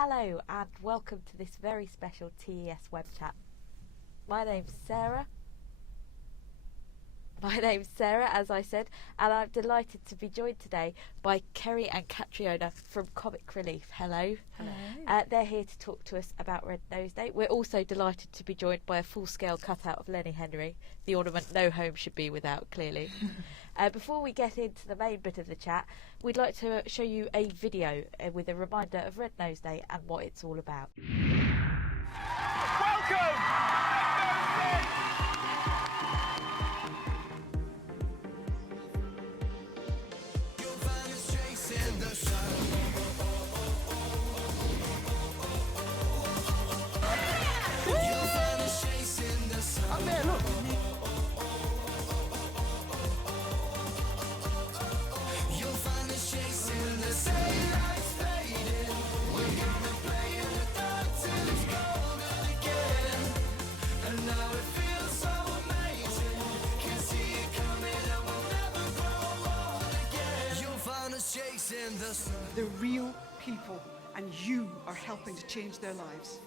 Hello and welcome to this very special TES web chat. My name's Sarah, as I said, and I'm delighted to be joined today by Kerry and Catriona from Comic Relief. Hello. Hello. They're here to talk to us about Red Nose Day. We're also delighted to be joined by a full-scale cutout of Lenny Henry, the ornament no home should be without, clearly. Before we get into the main bit of the chat, we'd like to show you a video with a reminder of Red Nose Day and what it's all about. Welcome! Up there, look. You'll find us chasing the same lights fading. We're gonna play in the dark till it's golden again. And now it feels so amazing. Can see it coming and we'll never grow old again. You'll find us chasing the sun. They're real people, and you are helping to change their lives.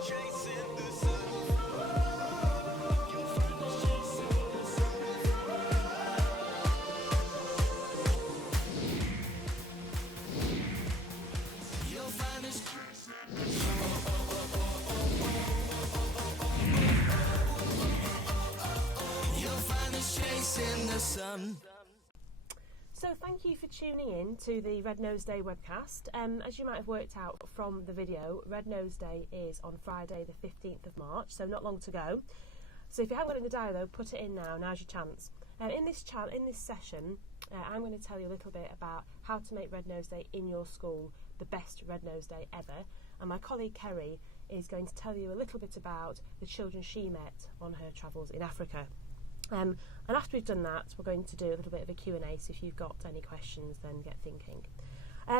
Chasing the sun. In the sun. So thank you for tuning in to the Red Nose Day webcast. As you might have worked out from the video, Red Nose Day is on Friday the 15th of March, so not long to go. So if you haven't got it in the diary though, put it in now, now's your chance. In this session, I'm going to tell you a little bit about how to make Red Nose Day in your school the best Red Nose Day ever. And my colleague Kerry is going to tell you a little bit about the children she met on her travels in Africa. And after we've done that, we're going to do a little bit of a Q&A, so if you've got any questions, then get thinking.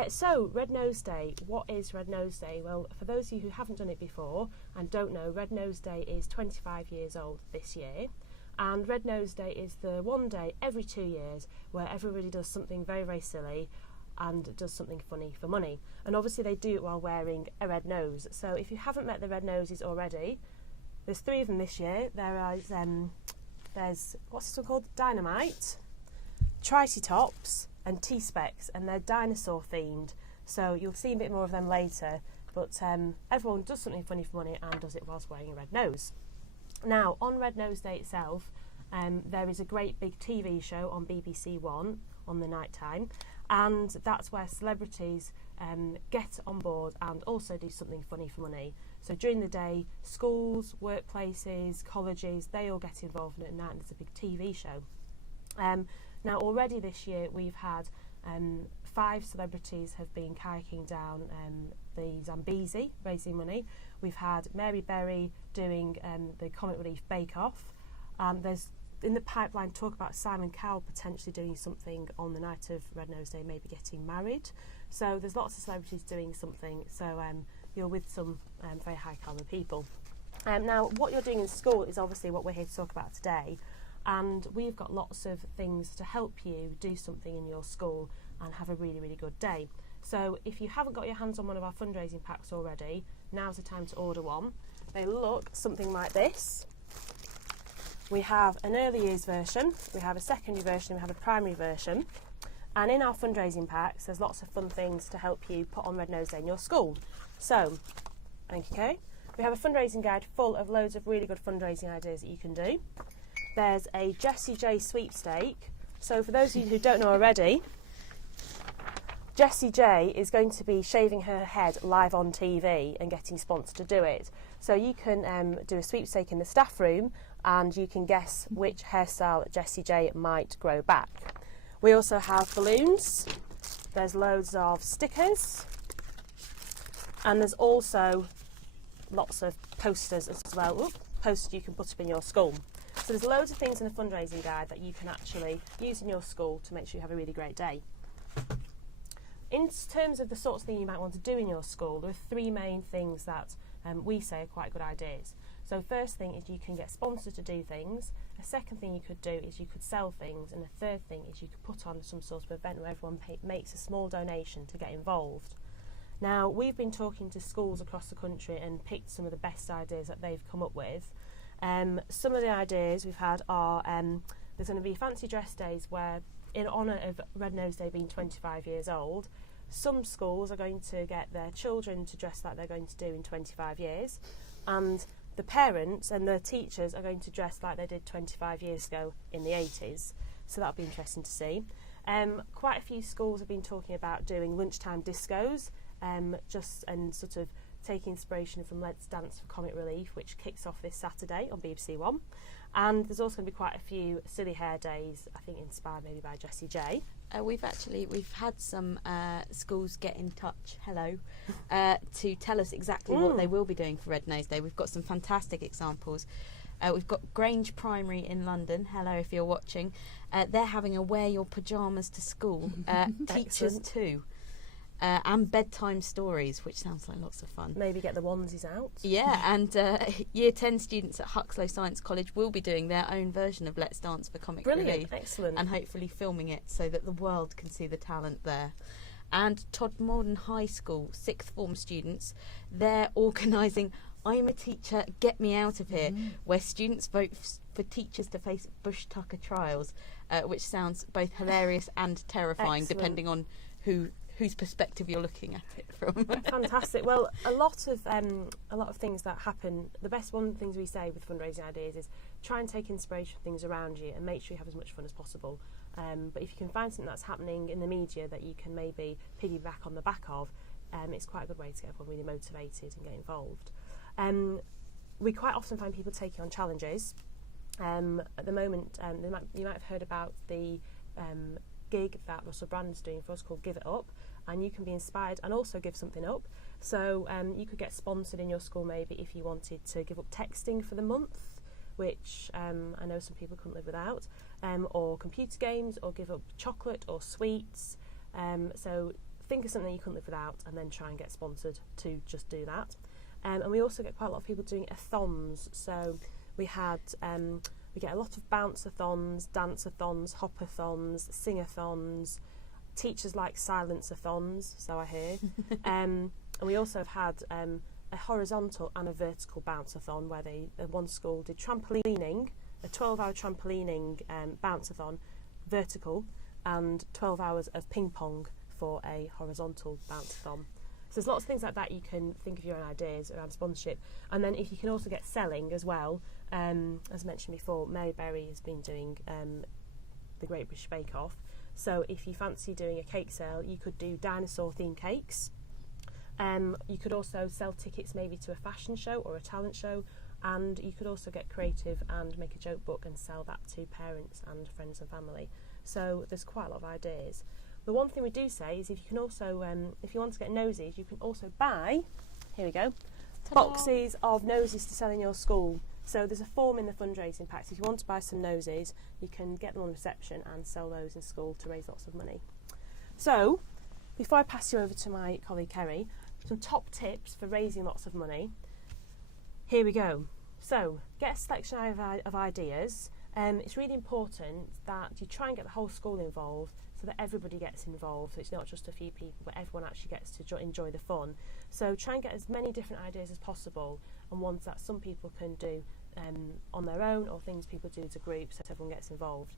So, Red Nose Day. What is Red Nose Day? Well, for those of you who haven't done it before and don't know, Red Nose Day is 25 years old this year. And Red Nose Day is the one day every 2 years where everybody does something very, very silly and does something funny for money. And obviously they do it while wearing a red nose. So if you haven't met the red noses already, there's 3 of them this year. There's, what's this one called? Dynamite, Triceratops and T-Specs, and they're dinosaur themed. So you'll see a bit more of them later, but everyone does something funny for money and does it whilst wearing a red nose. Now, on Red Nose Day itself, there is a great big TV show on BBC One on the night time, and that's where celebrities get on board and also do something funny for money. So during the day, schools, workplaces, colleges, they all get involved, and at night there's a big TV show. Now already this year we've had 5 celebrities have been kayaking down the Zambezi raising money. We've had Mary Berry doing the Comic Relief Bake Off. There's in the pipeline talk about Simon Cowell potentially doing something on the night of Red Nose Day, maybe getting married. So there's lots of celebrities doing something. So you're with some very high caliber people. Now what you're doing in school is obviously what we're here to talk about today. And we've got lots of things to help you do something in your school and have a really, really good day. So if you haven't got your hands on one of our fundraising packs already, now's the time to order one. They look something like this. We have an early years version, we have a secondary version, we have a primary version. And in our fundraising packs, there's lots of fun things to help you put on Red Nose Day in your school. So, thank you, Kay. We have a fundraising guide full of loads of really good fundraising ideas that you can do. There's a Jessie J sweepstake. So for those of you who don't know already, Jessie J is going to be shaving her head live on TV and getting sponsored to do it. So you can do a sweepstake in the staff room and you can guess which hairstyle Jessie J might grow back. We also have balloons, there's loads of stickers, and there's also lots of posters as well. Posters you can put up in your school. So there's loads of things in the fundraising guide that you can actually use in your school to make sure you have a really great day. In terms of the sorts of things you might want to do in your school, there are 3 main things that we say are quite good ideas. So first thing is you can get sponsors to do things. A second thing you could do is you could sell things. And a third thing is you could put on some sort of event where everyone makes a small donation to get involved. Now, we've been talking to schools across the country and picked some of the best ideas that they've come up with. Some of the ideas we've had are there's going to be fancy dress days where, in honour of Red Nose Day being 25 years old, some schools are going to get their children to dress like they're going to do in 25 years, and the parents and the teachers are going to dress like they did 25 years ago in the 80s. So that'll be interesting to see. Quite a few schools have been talking about doing lunchtime discos, and sort of taking inspiration from Let's Dance for Comic Relief, which kicks off this Saturday on BBC One. And there's also going to be quite a few silly hair days, I think inspired maybe by Jessie J. We've had some schools get in touch, to tell us exactly what they will be doing for Red Nose Day. We've got some fantastic examples. We've got Grange Primary in London. Hello, if you're watching. They're having a wear your pyjamas to school. Teachers too. And bedtime stories, which sounds like lots of fun. Maybe get the onesies out. Yeah, and Year 10 students at Huxlow Science College will be doing their own version of Let's Dance for Comic Relief. Brilliant, excellent. And hopefully filming it so that the world can see the talent there. And Todmorden High School, 6th form students, they're organising I'm a Teacher, Get Me Out of Here, where students vote for teachers to face bush tucker trials, which sounds both hilarious and terrifying, depending on whose perspective you're looking at it from. Fantastic. Well, a lot of things that happen. The best things we say with fundraising ideas is try and take inspiration from things around you and make sure you have as much fun as possible. But if you can find something that's happening in the media that you can maybe piggyback on the back of, it's quite a good way to get everyone really motivated and get involved. We quite often find people taking on challenges. At the moment, you might have heard about the gig that Russell Brand's doing for us called Give It Up, and you can be inspired and also give something up. So you could get sponsored in your school maybe if you wanted to give up texting for the month, which I know some people couldn't live without, or computer games, or give up chocolate or sweets. So think of something you couldn't live without and then try and get sponsored to just do that. And we also get quite a lot of people doing a-thons. So we get a lot of bounce-a-thons, dance-a-thons, hop-a-thons, sing-a-thons. Teachers like silence-a-thons, so I hear. And we also have had a horizontal and a vertical bounce-a-thon where one school did trampolining, a 12-hour trampolining bounce-a-thon, vertical, and 12 hours of ping-pong for a horizontal bounce-a-thon. So there's lots of things like that you can think of your own ideas around sponsorship. And then if you can also get selling as well, as mentioned before, Mary Berry has been doing the Great British Bake Off. So if you fancy doing a cake sale, you could do dinosaur themed cakes. You could also sell tickets maybe to a fashion show or a talent show, and you could also get creative and make a joke book and sell that to parents and friends and family. So there's quite a lot of ideas. The one thing we do say is if you can also, if you want to get nosies, you can also buy, here we go, boxes of nosies to sell in your school. So there's a form in the fundraising pack. So if you want to buy some nosies, you can get them on reception and sell those in school to raise lots of money. So before I pass you over to my colleague Kerry, some top tips for raising lots of money. Here we go. So get a selection of ideas. It's really important that you try and get the whole school involved so that everybody gets involved. So it's not just a few people, but everyone actually gets to enjoy the fun. So try and get as many different ideas as possible, and ones that some people can do on their own, or things people do as a group, so everyone gets involved.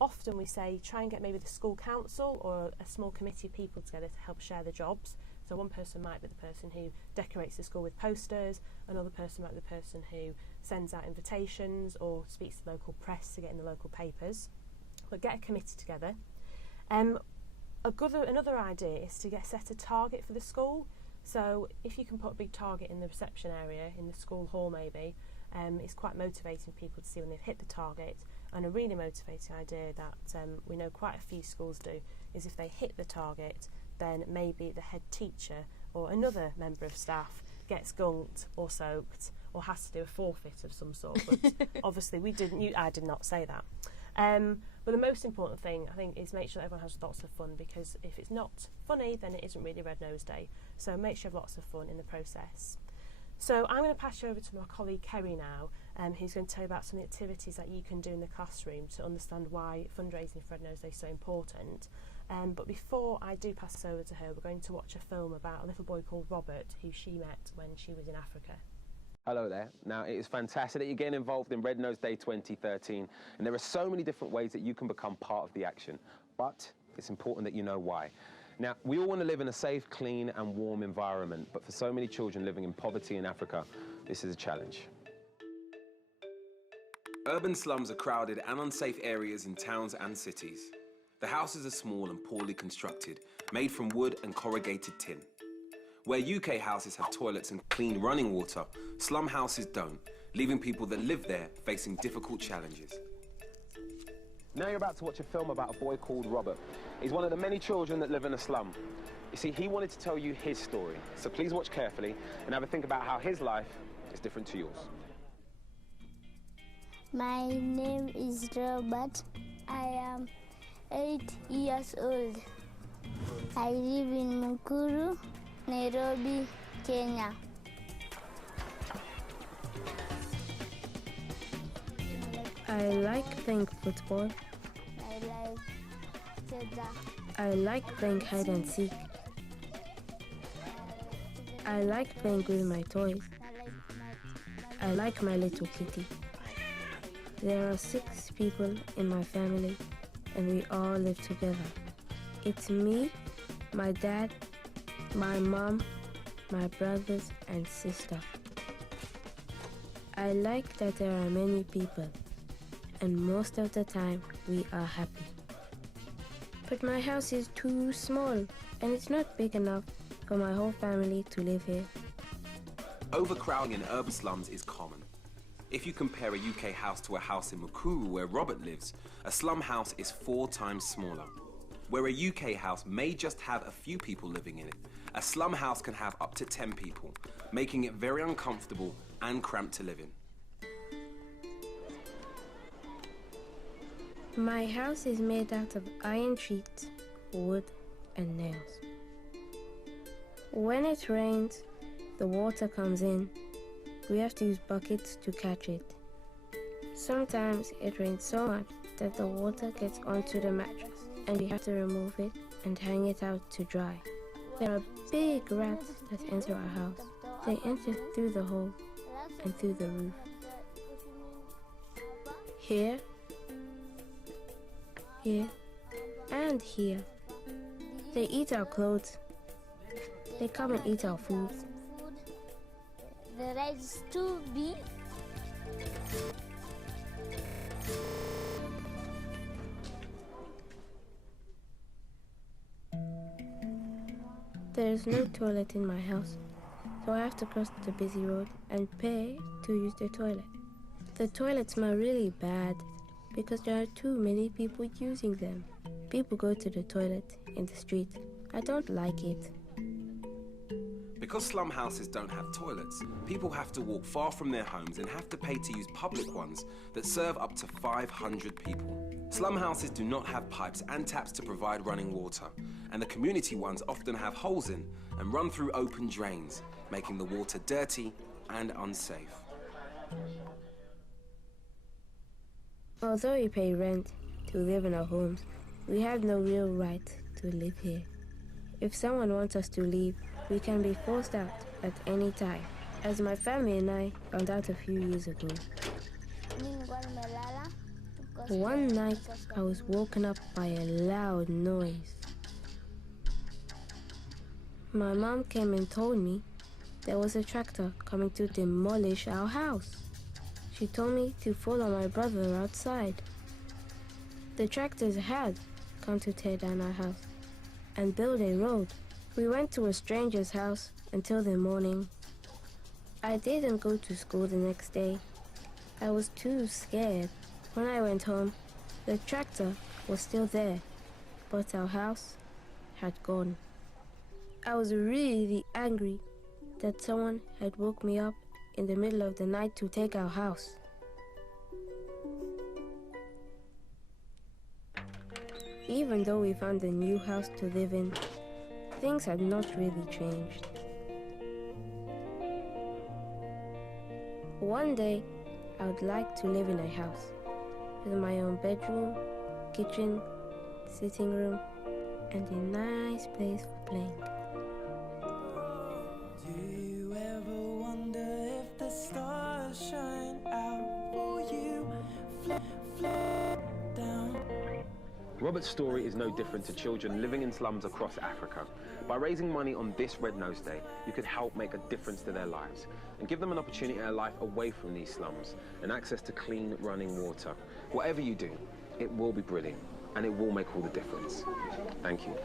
Often we say try and get maybe the school council or a small committee of people together to help share the jobs. So one person might be the person who decorates the school with posters, another person might be the person who sends out invitations or speaks to the local press to get in the local papers. But get a committee together. Another idea is to set a target for the school. So if you can put a big target in the reception area, in the school hall maybe, it's quite motivating people to see when they've hit the target. And a really motivating idea that we know quite a few schools do is if they hit the target, then maybe the head teacher or another member of staff gets gunked or soaked or has to do a forfeit of some sort. But obviously I did not say that. But the most important thing, I think, is make sure that everyone has lots of fun, because if it's not funny, then it isn't really Red Nose Day. So make sure you have lots of fun in the process. So I'm going to pass you over to my colleague Kerry now, who's going to tell you about some of the activities that you can do in the classroom to understand why fundraising for Red Nose Day is so important. But before I do pass this over to her, we're going to watch a film about a little boy called Robert who she met when she was in Africa. Hello there. Now, it is fantastic that you're getting involved in Red Nose Day 2013, and there are so many different ways that you can become part of the action, but it's important that you know why. Now, we all want to live in a safe, clean and warm environment, but for so many children living in poverty in Africa, this is a challenge. Urban slums are crowded and unsafe areas in towns and cities. The houses are small and poorly constructed, made from wood and corrugated tin. Where UK houses have toilets and clean running water, slum houses don't, leaving people that live there facing difficult challenges. Now you're about to watch a film about a boy called Robert. He's one of the many children that live in a slum. You see, he wanted to tell you his story, so please watch carefully and have a think about how his life is different to yours. My name is Robert. I am 8 years old. I live in Mukuru, Nairobi, Kenya. I like playing football. I like Seda. I like playing hide and seek. I like playing with my toys. I like my little kitty. There are 6 people in my family, and we all live together. It's me, my dad, my mom, my brothers and sister. I like that there are many people, and most of the time we are happy. But my house is too small, and it's not big enough for my whole family to live here. Overcrowding in urban slums is common. If you compare a UK house to a house in Mukuru where Robert lives, a slum house is 4 times smaller. Where a UK house may just have a few people living in it, a slum house can have up to 10 people, making it very uncomfortable and cramped to live in. My house is made out of iron sheets, wood and nails. When it rains, the water comes in. We have to use buckets to catch it. Sometimes it rains so much that the water gets onto the mattress and we have to remove it and hang it out to dry. There are big rats that enter our house. They enter through the hole and through the roof. Here, here, and here. They eat our clothes. They come and eat our food. The rice is too big. There is no toilet in my house, so I have to cross the busy road and pay to use the toilet. The toilets smell really bad because there are too many people using them. People go to the toilet in the street. I don't like it. Because slum houses don't have toilets, people have to walk far from their homes and have to pay to use public ones that serve up to 500 people. Slum houses do not have pipes and taps to provide running water, and the community ones often have holes in and run through open drains, making the water dirty and unsafe. Although we pay rent to live in our homes, we have no real right to live here. If someone wants us to leave, we can be forced out at any time, as my family and I found out a few years ago. One night, I was woken up by a loud noise. My mom came and told me there was a tractor coming to demolish our house. She told me to follow my brother outside. The tractors had come to tear down our house and build a road. We went to a stranger's house until the morning. I didn't go to school the next day. I was too scared. When I went home, the tractor was still there, but our house had gone. I was really angry that someone had woke me up in the middle of the night to take our house. Even though we found a new house to live in, things had not really changed. One day, I would like to live in a house with my own bedroom, kitchen, sitting room, and a nice place for playing. Do you ever wonder if the stars shine out for you? Flip down. Robert's story is no different to children living in slums across Africa. By raising money on this Red Nose Day, you could help make a difference to their lives and give them an opportunity at a life away from these slums and access to clean running water. Whatever you do, it will be brilliant and it will make all the difference. Thank you.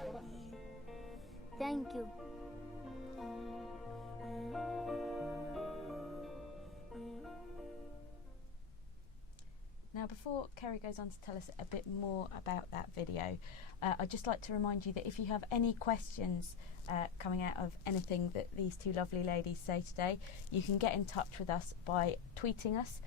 Thank you. Now, before Kerry goes on to tell us a bit more about that video, I'd just like to remind you that if you have any questions coming out of anything that these two lovely ladies say today, you can get in touch with us by tweeting us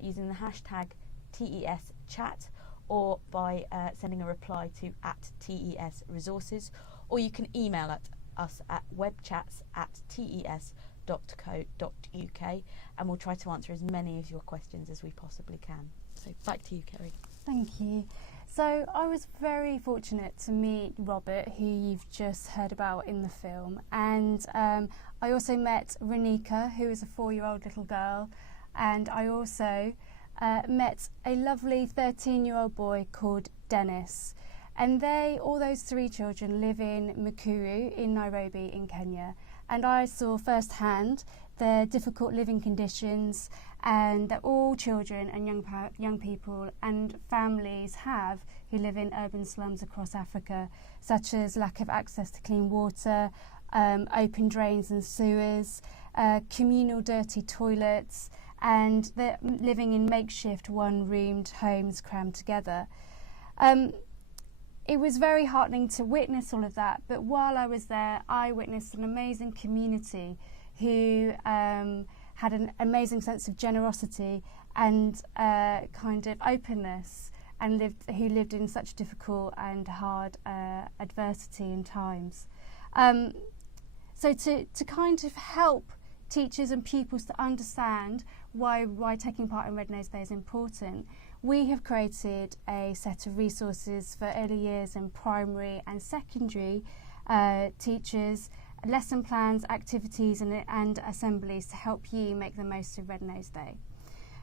using the hashtag TES chat, or by sending a reply to @TES resources, or you can email us at webchats@tes.co.uk, and we'll try to answer as many of your questions as we possibly can. So back to you, Kerry. Thank you. So I was very fortunate to meet Robert, who you've just heard about in the film, and I also met Renika, who is a 4-year-old little girl, and I also met a lovely 13-year-old boy called Dennis, and all those 3 children live in Mukuru in Nairobi in Kenya, and I saw firsthand their difficult living conditions and that all children and young people and families have who live in urban slums across Africa, such as lack of access to clean water, open drains and sewers, communal dirty toilets, and they're living in makeshift one-roomed homes crammed together. It was very heartening to witness all of that, but while I was there, I witnessed an amazing community who had an amazing sense of generosity and kind of openness, and who lived in such difficult and hard adversity and times. So to kind of help teachers and pupils to understand why taking part in Red Nose Day is important, we have created a set of resources for early years and primary and secondary teachers, lesson plans, activities and assemblies to help you make the most of Red Nose Day.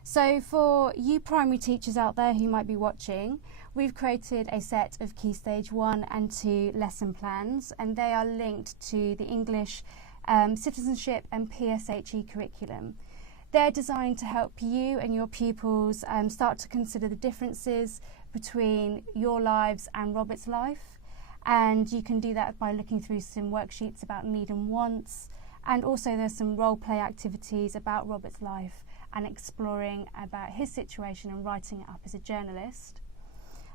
So for you primary teachers out there who might be watching, we've created a set of Key Stage 1 and 2 lesson plans, and they are linked to the English, citizenship and PSHE curriculum. They're designed to help you and your pupils start to consider the differences between your lives and Robert's life. And you can do that by looking through some worksheets about need and wants, and also there's some role play activities about Robert's life and exploring about his situation and writing it up as a journalist.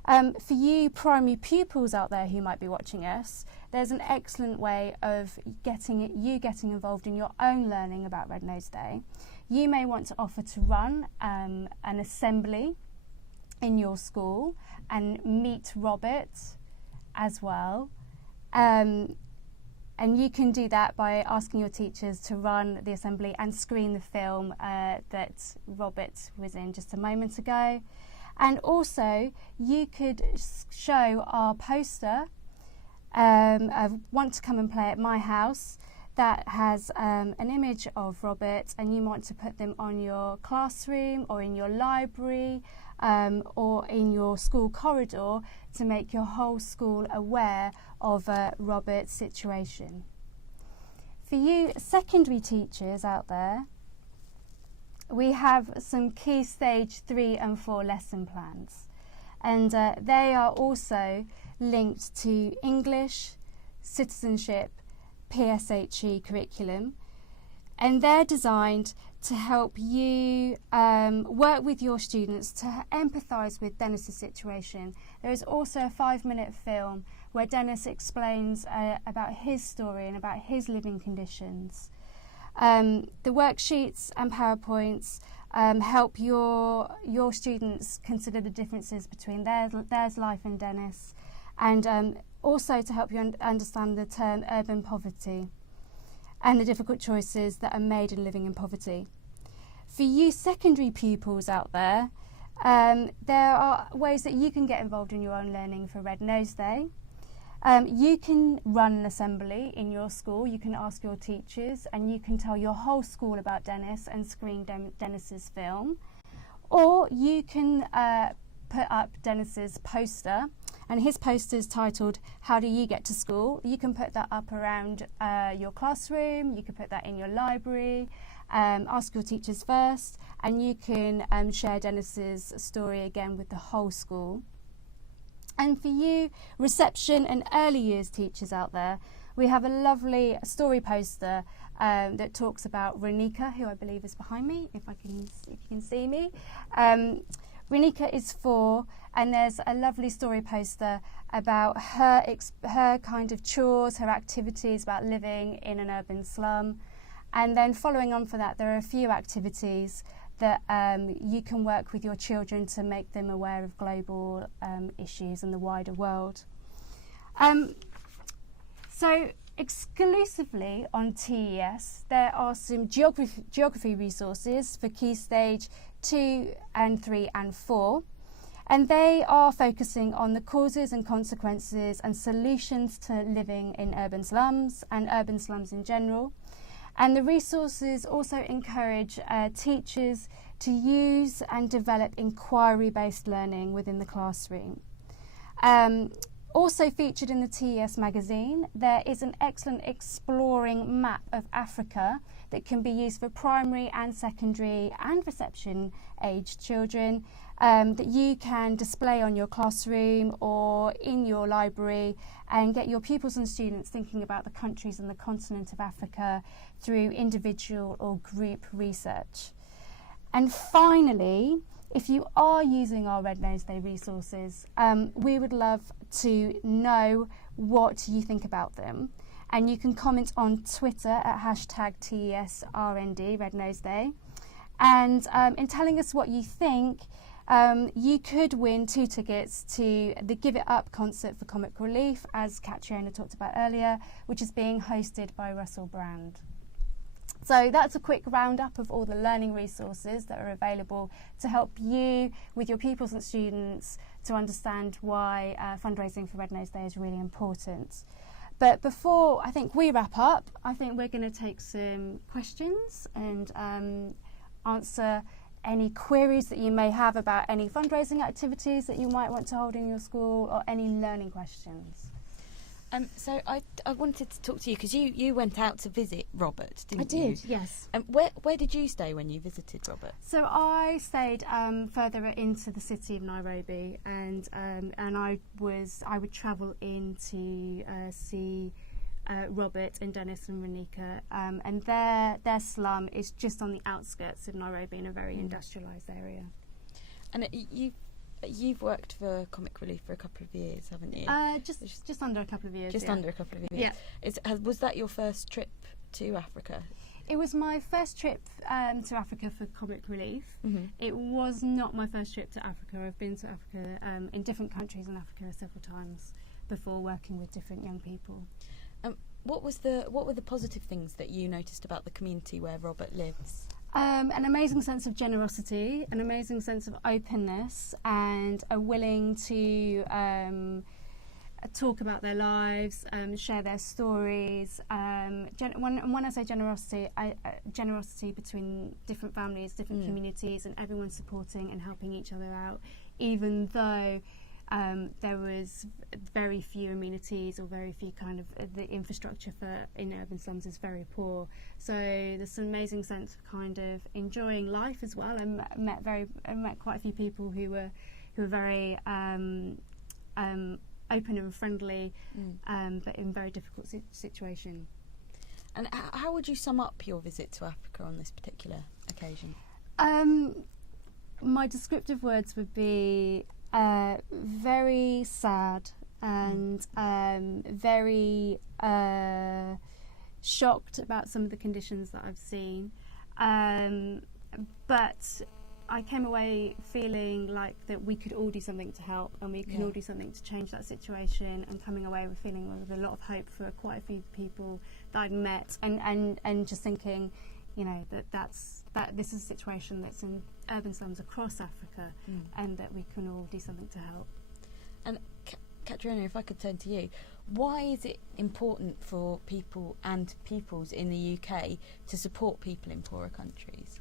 For you primary pupils out there who might be watching us, there's an excellent way of getting involved in your own learning about Red Nose Day. You may want to offer to run an assembly in your school and meet Robert as well, and you can do that by asking your teachers to run the assembly and screen the film that Robert was in just a moment ago. And also you could show our poster of Want to Come and Play at My House that has an image of Robert, and you want to put them on your classroom or in your library or in your school corridor to make your whole school aware of Robert's situation. For you secondary teachers out there, we have some Key Stage 3 and 4 lesson plans, and they are also linked to English, citizenship, PSHE curriculum, and they're designed to help you work with your students to empathise with Dennis's situation. There is also a 5-minute film where Dennis explains about his story and about his living conditions. The worksheets and PowerPoints help your students consider the differences between theirs life and Dennis, and also to help you understand the term urban poverty and the difficult choices that are made in living in poverty. For you secondary pupils out there, there are ways that you can get involved in your own learning for Red Nose Day. You can run an assembly in your school, you can ask your teachers, and you can tell your whole school about Dennis and screen Dennis's film. Or you can put up Dennis's poster, and his poster is titled "How do you get to school?" You can put that up around your classroom, you can put that in your library, ask your teachers first, and you can share Dennis's story again with the whole school. And for you reception and early years teachers out there, we have a lovely story poster that talks about Renika, who I believe is behind me, if you can see me. Renika is 4, and there's a lovely story poster about her kind of chores, her activities about living in an urban slum. And then following on from that, there are a few activities that you can work with your children to make them aware of global issues and the wider world. So exclusively on TES, there are some geography resources for Key Stage 2 and 3 and 4, and they are focusing on the causes and consequences and solutions to living in urban slums and urban slums in general. And the resources also encourage teachers to use and develop inquiry-based learning within the classroom. Also featured in the TES magazine, there is an excellent exploring map of Africa that can be used for primary and secondary and reception aged children that you can display on your classroom or in your library and get your pupils and students thinking about the countries and the continent of Africa through individual or group research. And finally, if you are using our Red Nose Day resources, we would love to know what you think about them. And you can comment on Twitter at #TESRND, Red Nose Day. And in telling us what you think, you could win 2 tickets to the Give It Up concert for Comic Relief, as Catriona talked about earlier, which is being hosted by Russell Brand. So that's a quick roundup of all the learning resources that are available to help you with your pupils and students to understand why fundraising for Red Nose Day is really important. But before I think we wrap up, I think we're going to take some questions and answer any queries that you may have about any fundraising activities that you might want to hold in your school or any learning questions. So I wanted to talk to you because you went out to visit Robert, didn't you? I did, yes. Where did you stay when you visited Robert? So I stayed further into the city of Nairobi, and I would travel in to see Robert and Dennis and Renika, and their slum is just on the outskirts of Nairobi in a very industrialised area. And you've worked for Comic Relief for a couple of years, haven't you? Just under a couple of years. Just under a couple of years. Yeah. Was that your first trip to Africa? It was my first trip to Africa for Comic Relief. Mm-hmm. It was not my first trip to Africa. I've been to Africa in different countries in Africa several times before, working with different young people. What were the positive things that you noticed about the community where Robert lives? An amazing sense of generosity, an amazing sense of openness, and a willing to talk about their lives, share their stories. When I say generosity, generosity between different families, different communities, and everyone supporting and helping each other out, even though there was very few amenities or very few kind of the infrastructure in urban slums is very poor. So there's an amazing sense of kind of enjoying life as well. I met quite a few people who were very open and friendly, but in very difficult situation. And how would you sum up your visit to Africa on this particular occasion? My descriptive words would be very sad and very shocked about some of the conditions that I've seen, but I came away feeling like that we could all do something to help, and we can all do something to change that situation, and coming away with feeling with a lot of hope for quite a few people that I've met, and just thinking, you know, that this is a situation that's in urban slums across Africa, and that we can all do something to help. And Katrina, if I could turn to you, why is it important for people and pupils in the UK to support people in poorer countries?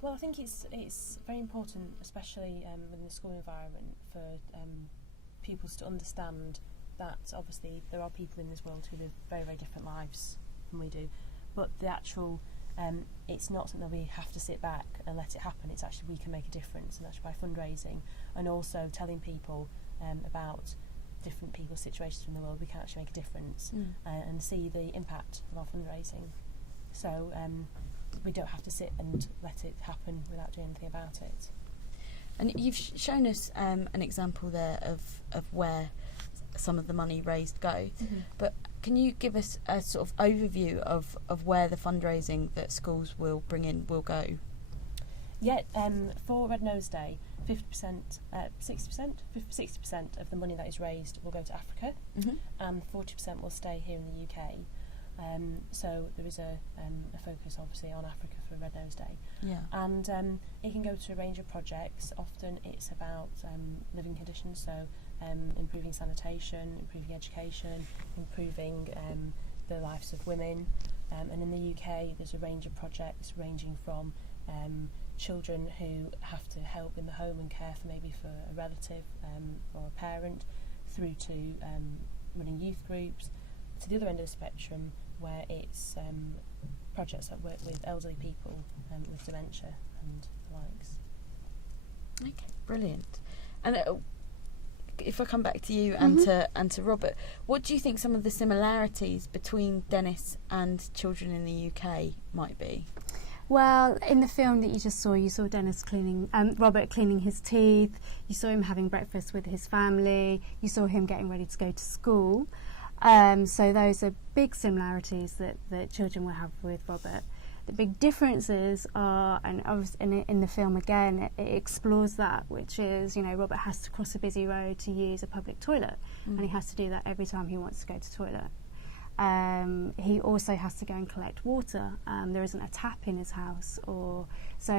Well, I think it's very important, especially within the school environment, for pupils to understand that obviously there are people in this world who live very, very different lives than we do, but the actual it's not something that we have to sit back and let it happen. It's actually we can make a difference, and actually by fundraising and also telling people about different people's situations in the world, we can actually make a difference and see the impact of our fundraising. So we don't have to sit and let it happen without doing anything about it. And you've shown us an example there of where some of the money raised goes, but can you give us a sort of overview of where the fundraising that schools will bring in will go? Yeah, for Red Nose Day, 60% of the money that is raised will go to Africa, and 40% will stay here in the UK. So there is a focus obviously on Africa for Red Nose Day. Yeah. And it can go to a range of projects. Often it's about living conditions, so improving sanitation, improving education, improving the lives of women. And in the UK there's a range of projects ranging from children who have to help in the home and care for maybe for a relative or a parent, through to running youth groups, to the other end of the spectrum where it's projects that work with elderly people with dementia and the likes. Okay, brilliant. And if I come back to you and to Robert, what do you think some of the similarities between Dennis and children in the UK might be? Well, in the film that you just saw, you saw Dennis Robert cleaning his teeth, you saw him having breakfast with his family, you saw him getting ready to go to school. So those are big similarities that children will have with Robert. The big differences are, and obviously in the film again, it explores that, which is, Robert has to cross a busy road to use a public toilet, and he has to do that every time he wants to go to the toilet. He also has to go and collect water. There isn't a tap in his house, so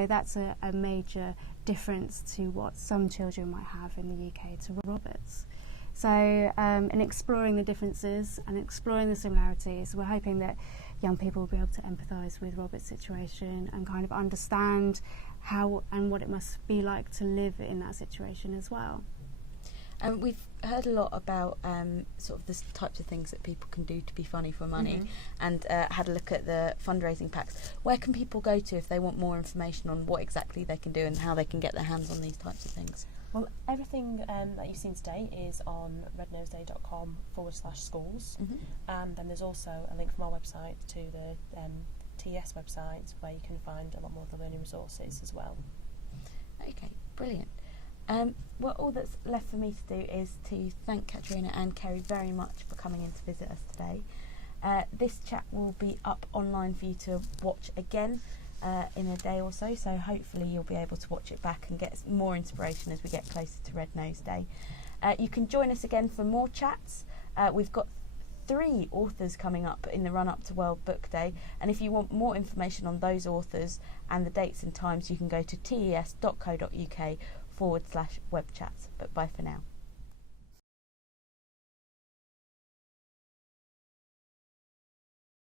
that's a major difference to what some children might have in the UK to Robert's. So in exploring the differences and exploring the similarities, we're hoping that young people will be able to empathise with Robert's situation and kind of understand how and what it must be like to live in that situation as well. We've heard a lot about sort of the types of things that people can do to be funny for money, and had a look at the fundraising packs. Where can people go to if they want more information on what exactly they can do and how they can get their hands on these types of things? Well, everything that you've seen today is on rednoseday.com/schools, and then there's also a link from our website to the TES website where you can find a lot more of the learning resources as well. Okay, brilliant. Well, all that's left for me to do is to thank Katrina and Kerry very much for coming in to visit us today. This chat will be up online for you to watch again in a day or so, so hopefully you'll be able to watch it back and get more inspiration as we get closer to Red Nose Day. You can join us again for more chats. We've got 3 authors coming up in the run-up to World Book Day, and if you want more information on those authors and the dates and times, you can go to tes.co.uk/webchats. But bye for now.